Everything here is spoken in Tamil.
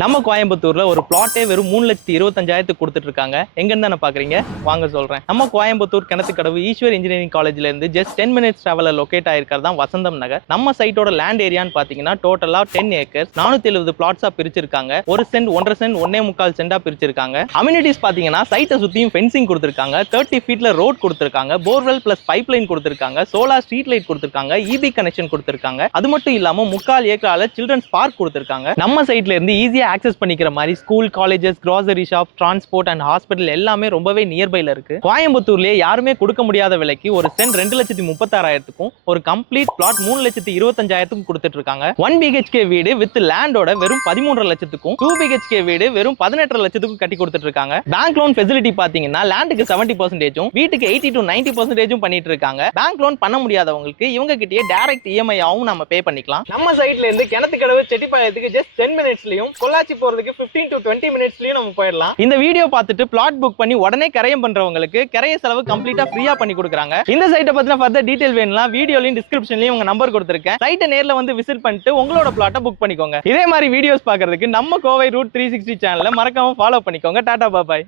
நம்ம கோயம்புத்தூர்ல ஒரு பிளாட்டே வெறும் 3,25,000 கொடுத்துட்டு இருக்காங்க. எங்கன்னு தானே பாக்குறீங்க, வாங்க சொல்றேன். நம்ம கோயம்புத்தூர் கிணத்துக்கடவு ஈஸ்வர் இன்ஜினியரிங் காலேஜ்ல இருந்து ஜஸ்ட் 10 மினிட்ஸ் டிராவல்ல லொகேட் ஆயிருக்கிறது தான் வசந்தம் நகர். நம்ம சைட்டோட லேண்ட் ஏரியான்னு பாத்தீங்கன்னா டோட்டலா 10 ஏக்கர்ஸ் 470 பிளாட்ஸா பிரிச்சிருக்காங்க. 1 சென்ட் 1.5 சென்ட் 1.25 சென்டா பிரிச்சிருக்காங்க. அம்யூனிட்டிஸ் பாத்தீங்கன்னா சைட்டை சுத்தியும் ஃபென்சிங் கொடுத்திருக்காங்க, 30 ஃபீட்ல ரோட் கொடுத்திருக்காங்க, போர்வெல் பிளஸ் பைப் லைன் கொடுத்திருக்காங்க, சோலார் ஸ்ட்ரீட் லைட் கொடுத்திருக்காங்க, இபி கனெக்ஷன் கொடுத்திருக்காங்க. அது மட்டும் இல்லாம 3/4 ஏக்கரால சில்ட்ரன்ஸ் பார்க் கொடுத்திருக்காங்க. நம்ம சைட்ல இருந்து ஈஸியா ஆக்சஸ் பண்ணிக்கிற மாதிரி school, colleges, grocery shop, transport and hospital எல்லாமே ரொம்பவே நியர்பைல இருக்கு. கோயம்புத்தூர்லயே யாருமே கொடுக்க முடியாத விலைக்கு ஒரு சென்ட் 2,36,000க்கும் ஒரு கம்ப்ளீட் பிளாட் 3,25,000க்கும் கொடுத்துட்டு இருக்காங்க. 1 BHK வீடு வித் லேண்டோட வெறும் 13.5 லட்சத்துக்கும் 2 BHK வீடு வெறும் 18.5 லட்சத்துக்கும் கட்டி கொடுத்துட்டு இருக்காங்க. பேங்க் லோன் ஃபெசிலிட்டி பாத்தீங்கன்னா லேண்டுக்கு 70% வீட்டுக்கு 80 to 90% பண்ணிட்டு இருக்காங்க. பேங்க் லோன் பண்ண முடியாதவங்களுக்கு இவங்க கிட்டயே டைரக்ட் EMI ஆவும் நம்ம பே பண்ணிக்கலாம். நம்ம சைட்ல இருந்து கிணத்துக்கடவு செட்டிப்பாளையத்துக்கு ஜஸ்ட் 10 மினிட்ஸ்லயும், பொள்ளாச்சி போறதுக்கு 15 to 20 மினிட்ஸ்லயும் நம்ம போயிடலாம். இந்த வீடியோ பார்த்துட்டு பிளாட் புக் பண்ணி உடனே கரையம் பண்றவங்களுக்கு கரைய செலவு கம்ப்ளீட்டா ஃப்ரீயா பண்ணி கொடுக்குறாங்க. இந்த சைட்டை பத்தின ஃபர்தர் டீடைல் வேணும்னா வீடியோலயும் டிஸ்கிரிப்ஷன்லயும் உங்க நம்பர் கொடுத்திருக்கேன். சைட்டை நேர்ல வந்து விசிட் பண்ணிட்டு உங்களோட பிளாட்டை புக் பண்ணிக்கோங்க. இதே மாதிரி வீடியோஸ் பார்க்கிறதுக்கு நம்ம கோவை ரூட் 360 சேனலை மறக்காம ஃபாலோ பண்ணிக்கோங்க. டாடா பாய்.